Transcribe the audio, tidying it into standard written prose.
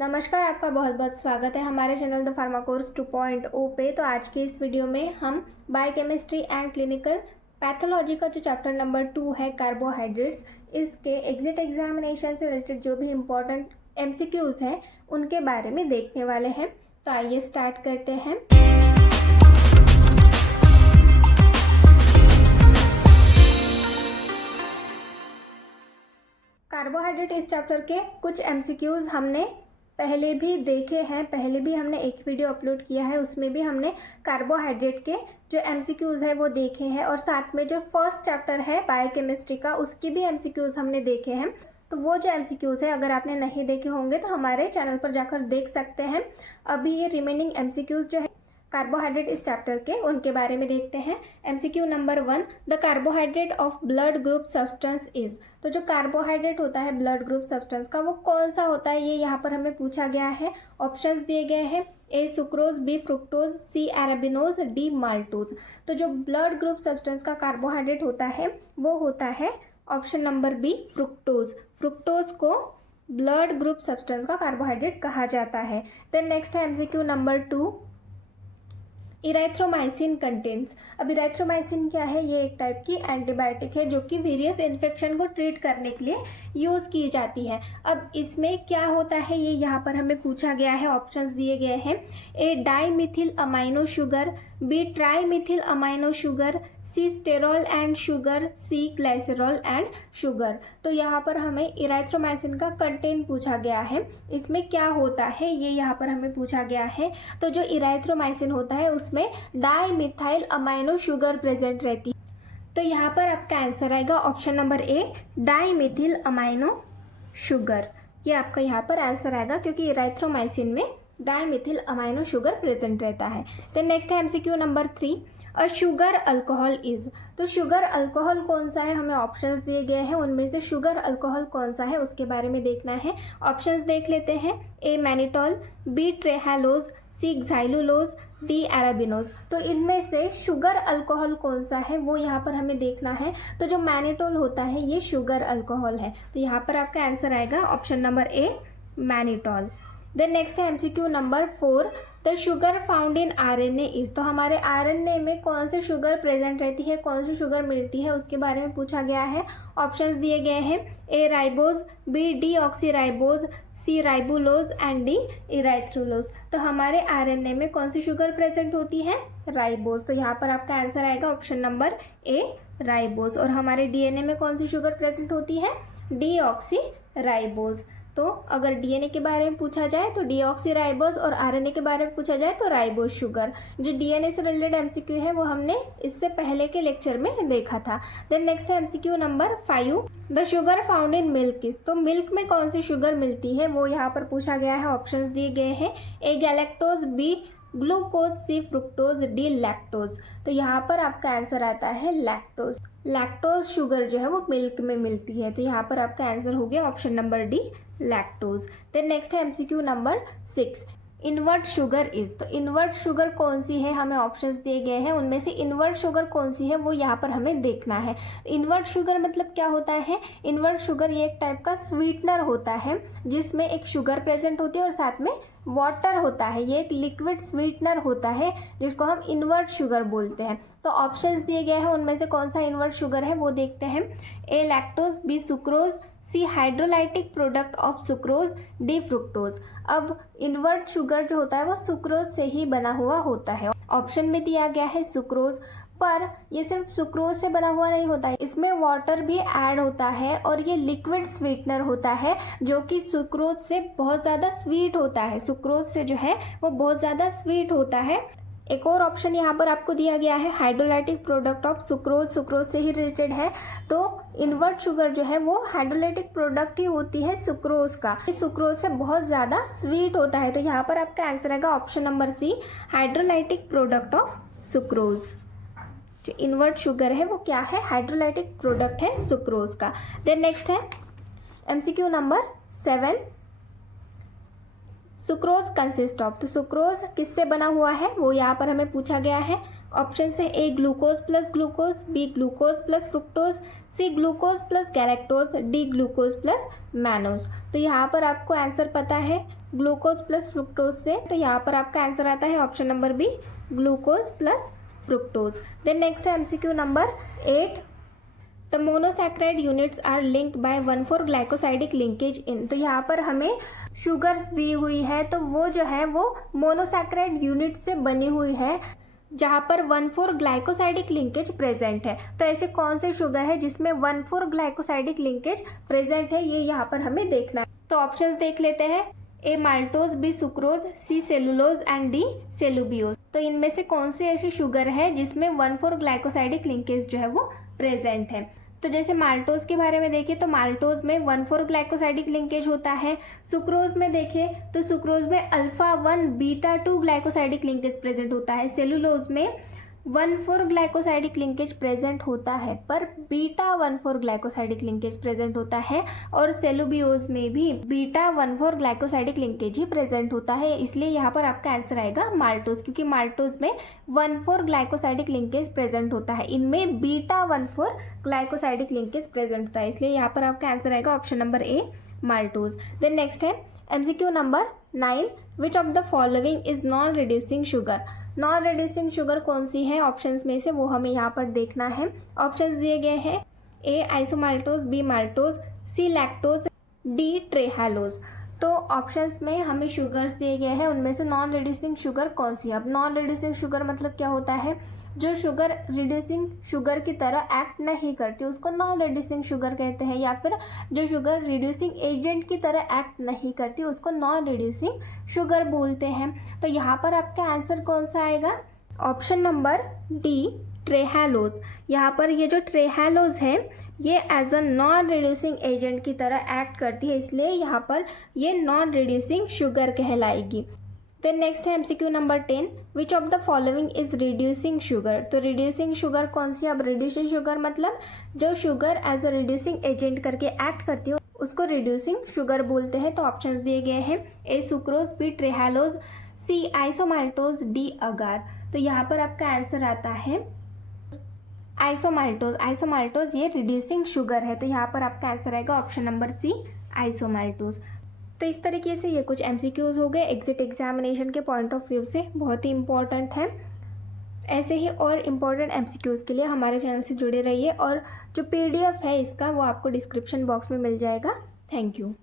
नमस्कार, आपका बहुत बहुत स्वागत है हमारे चैनल द फार्मा कोर्स 2.0 पे। तो आज के इस वीडियो में हम बायोकेमिस्ट्री एंड क्लिनिकल पैथोलॉजी का जो चैप्टर नंबर 2 है कार्बोहाइड्रेट्स, इसके एग्जिट एग्जामिनेशन से रिलेटेड जो भी इम्पोर्टेंट MCQs हैं उनके बारे में देखने वाले हैं। तो आइए स्टार्ट करते हैं। कार्बोहाइड्रेट इस चैप्टर के कुछ MCQs हमने पहले भी देखे हैं, पहले भी हमने एक वीडियो अपलोड किया है, उसमें भी हमने कार्बोहाइड्रेट के जो MCQs है वो देखे हैं और साथ में जो फर्स्ट चैप्टर है बायोकेमिस्ट्री का उसके भी MCQs हमने देखे हैं। तो वो जो MCQs है अगर आपने नहीं देखे होंगे तो हमारे चैनल पर जाकर देख सकते हैं। अभी ये रिमेनिंग MCQs जो है कार्बोहाइड्रेट इस चैप्टर के उनके बारे में देखते हैं। MCQ number 1, the carbohydrate of blood group substance is. तो जो कार्बोहाइड्रेट होता है ब्लड ग्रुप सब्सटेंस का वो कौन सा होता है, ये यहाँ पर हमें पूछा गया है। ऑप्शंस दिए गए हैं A sucrose, B fructose, C एराबिनोज, D maltose. तो जो ब्लड ग्रुप सब्सटेंस का कार्बोहाइड्रेट होता है वो होता है option number B fructose. Fructose को ब्लड ग्रुप सब्सटेंस का कार्बोहाइड्रेट कहा जाता है। देन नेक्स्ट है MCQ नंबर 2, इरेथ्रोमाइसिन कंटेन्स। अब इरेथ्रोमाइसिन क्या है, ये एक टाइप की एंटीबायोटिक है जो कि वेरियस इन्फेक्शन को ट्रीट करने के लिए यूज़ की जाती है। अब इसमें क्या होता है ये यहाँ पर हमें पूछा गया है। ऑप्शंस दिए गए हैं A dimethyl amino sugar, B trimethyl amino sugar, C sterol and sugar, C glycerol and sugar. तो यहाँ पर हमें इरेथ्रोमाइसिन का कंटेंट पूछा गया है, इसमें क्या होता है ये यहाँ पर हमें पूछा गया है। तो जो इरेथ्रोमाइसिन होता है उसमें डाईमिथाइल अमाइनो शुगर प्रेजेंट रहती है। तो यहाँ पर आपका आंसर आएगा option number A dimethyl amino sugar. ये आपका यहाँ पर आंसर आएगा क्योंकि इरेथ्रोमाइसिन में डाईमिथिल अमाइनो शुगर प्रेजेंट रहता है। देन नेक्स्ट है MCQ number 3, a sugar alcohol is. तो शुगर अल्कोहल कौन सा है, हमें ऑप्शंस दिए गए हैं, उनमें से शुगर अल्कोहल कौन सा है उसके बारे में देखना है। ऑप्शंस देख लेते हैं A mannitol, B ट्रेहालोज, C ग्जाइलुलोज, D एराबिनोज। तो इनमें से शुगर अल्कोहल कौन सा है वो यहाँ पर हमें देखना है। तो जो मैनिटॉल होता है ये शुगर अल्कोहल है, तो यहाँ पर आपका आंसर आएगा option number A mannitol. Then next है MCQ number 4, the sugar found in RNA is. तो हमारे RNA में कौन सी शुगर प्रेजेंट रहती है, कौन सी शुगर मिलती है उसके बारे में पूछा गया है। ऑप्शंस दिए गए हैं A ribose, B deoxyribose, C ribulose and D इराइथ्रोलोज। तो हमारे RNA में कौन सी शुगर प्रेजेंट होती है, राइबोज। तो यहाँ पर आपका आंसर आएगा ऑप्शन नंबर A राइबोज। और हमारे DNA में कौन सी शुगर प्रेजेंट होती है, डीऑक्सीराइबोज। तो अगर DNA के बारे में पूछा जाए तो डीऑक्सीराइबोज और RNA के बारे में पूछा जाए तो राइबोज शुगर। जो DNA से रिलेटेड MCQ है वो हमने इससे पहले के लेक्चर में देखा था। देन नेक्स्ट है MCQ number 5, the sugar found in milk is. तो मिल्क में कौन सी शुगर मिलती है वो यहाँ पर पूछा गया है। ऑप्शंस दिए गए हैं A galactose, B glucose, C fructose, D lactose. तो यहाँ पर आपका आंसर आता है लैक्टोज। लैक्टोज शुगर जो है वो मिल्क में मिलती है, तो यहाँ पर आपका आंसर हो गया option number D lactose. Then next है MCQ number 6, invert sugar is. तो इनवर्ट शुगर कौन सी है, हमें ऑप्शंस दिए गए हैं, उनमें से इनवर्ट शुगर कौन सी है वो यहाँ पर हमें देखना है। इनवर्ट शुगर मतलब क्या होता है, इनवर्ट शुगर ये एक टाइप का स्वीटनर होता है जिसमें एक शुगर प्रेजेंट होती है और साथ में वाटर होता है। ये एक लिक्विड स्वीटनर होता है जिसको हम इनवर्ट शुगर बोलते हैं। तो ऑप्शंस दिए गए हैं, उनमें से कौन सा इनवर्ट शुगर है वो देखते हैं। A lactose, B sucrose, C hydrolytic product of sucrose, D fructose. अब इनवर्ट शुगर जो होता है वो सुक्रोज से ही बना हुआ होता है। ऑप्शन में दिया गया है सुक्रोज, पर ये सिर्फ सुक्रोज से बना हुआ नहीं होता है, इसमें वाटर भी ऐड होता है और ये लिक्विड स्वीटनर होता है जो कि सुक्रोज से बहुत ज़्यादा स्वीट होता है। सुक्रोज से जो है वो बहुत ज़्यादा स्वीट होता है। एक और ऑप्शन यहाँ पर आपको दिया गया है hydrolytic product of sucrose, sucrose से ही रिलेटेड है। तो इनवर्ट शुगर जो है वो हाइड्रोलाइटिक प्रोडक्ट ही होती है सुक्रोज का, सुक्रोज से बहुत ज़्यादा स्वीट होता है। तो यहाँ पर आपका आंसर आएगा option number C hydrolytic product of sucrose. जो इनवर्ट शुगर है वो क्या है, हाइड्रोलाइटिक प्रोडक्ट है सुक्रोज का। देन नेक्स्ट है MCQ number 7, sucrose consist of. तो सुक्रोज किससे बना हुआ है वो यहाँ पर हमें पूछा गया है। ऑप्शन से A glucose plus glucose, B glucose plus fructose, C glucose plus galactose, D glucose plus mannose. तो यहाँ पर आपको आंसर पता है ग्लूकोज प्लस फ्रुक्टोज से, तो यहाँ पर आपका आंसर आता है option number B, glucose plus fructose. Then next है MCQ number 8, the monosaccharide units are linked by 1,4 glycosidic linkage in. तो यहाँ पर हमें शुगर्स दी हुई है, तो वो जो है वो मोनोसैक्राइड यूनिट से बनी हुई है जहाँ पर 1,4 ग्लाइकोसाइडिक लिंकेज प्रेजेंट है। तो ऐसे कौन से शुगर है जिसमें 1,4 ग्लाइकोसाइडिक लिंकेज प्रेजेंट है, ये यहाँ पर हमें देखना है। तो ऑप्शंस देख लेते हैं, A maltose, B sucrose, C cellulose and D cellobiose. तो इनमें से कौन सी ऐसी शुगर है जिसमें 1,4 ग्लाइकोसाइडिक लिंकेज जो है वो प्रेजेंट है। तो जैसे माल्टोज के बारे में देखें तो माल्टोज में 1,4 ग्लाइकोसाइडिक लिंकेज होता है। सुक्रोज में देखें तो सुक्रोज में alpha 1 beta 2 glycosidic linkage present होता है। सेलुलोज में 1,4 ग्लाइकोसाइडिक लिंकेज प्रेजेंट होता है, पर बीटा 1,4 ग्लाइकोसाइडिक लिंकेज प्रेजेंट होता है, और सेलुबियोज में भी बीटा 1,4 ग्लाइकोसाइडिक लिंकेज ही प्रेजेंट होता है। इसलिए यहाँ पर आपका आंसर आएगा माल्टोज, क्योंकि माल्टोज में 1,4 ग्लाइकोसाइडिक लिंकेज प्रेजेंट होता है, इनमें बीटा 1,4 ग्लाइकोसाइडिक लिंकेज प्रेजेंट होता है। इसलिए यहाँ पर आपका आंसर आएगा option number A, maltose. Then next है MCQ number 9, which of the following is non reducing sugar. Non reducing sugar कौन सी है ऑप्शंस में से, वो हमें यहाँ पर देखना है। ऑप्शंस दिए गए हैं, ए आइसोमाल्टोज, बी माल्टोज, सी लैक्टोज, डी ट्रेहालोज। तो ऑप्शंस में हमें शुगर्स दिए गए हैं, उनमें से नॉन रिड्यूसिंग शुगर कौन सी है। अब नॉन रिड्यूसिंग शुगर मतलब क्या होता है, जो शुगर रिड्यूसिंग शुगर की तरह एक्ट नहीं करती उसको नॉन रिड्यूसिंग शुगर कहते हैं, या फिर जो शुगर रिड्यूसिंग एजेंट की तरह एक्ट नहीं करती उसको नॉन रिड्यूसिंग शुगर बोलते हैं। तो यहाँ पर आपका आंसर कौन सा आएगा, ऑप्शन नंबर डी, ट्रेहालोज। यहाँ पर ये जो ट्रेहालोज है ये as a non reducing agent की तरह एक्ट करती है, इसलिए यहाँ पर ये नॉन रिड्यूसिंग शुगर कहलाएगी। देन नेक्स्ट है MCQ number 10, which of the following is reducing sugar. तो रिड्यूसिंग शुगर कौन सी है। अब रिड्यूसिंग शुगर मतलब जो sugar as a reducing agent करके एक्ट करती है उसको रिड्यूसिंग शुगर बोलते हैं। तो ऑप्शंस दिए गए हैं, ए सुक्रोज, बी ट्रेहालोज, सी आइसोमाल्टोज, डी अगार। तो यहाँ पर आपका आंसर आता है आइसोमाल्टोज। आइसोमाल्टोज ये रिड्यूसिंग शुगर है, तो यहाँ पर आपका आंसर आएगा ऑप्शन नंबर सी, आइसोमाल्टोज। तो इस तरीके से ये कुछ MCQs हो गए एग्जिट एग्जामिनेशन के पॉइंट ऑफ व्यू से, बहुत ही इंपॉर्टेंट है। ऐसे ही और इम्पॉर्टेंट MCQs के लिए हमारे चैनल से जुड़े रहिए, और जो PDF है इसका वो आपको डिस्क्रिप्शन बॉक्स में मिल जाएगा। Thank you.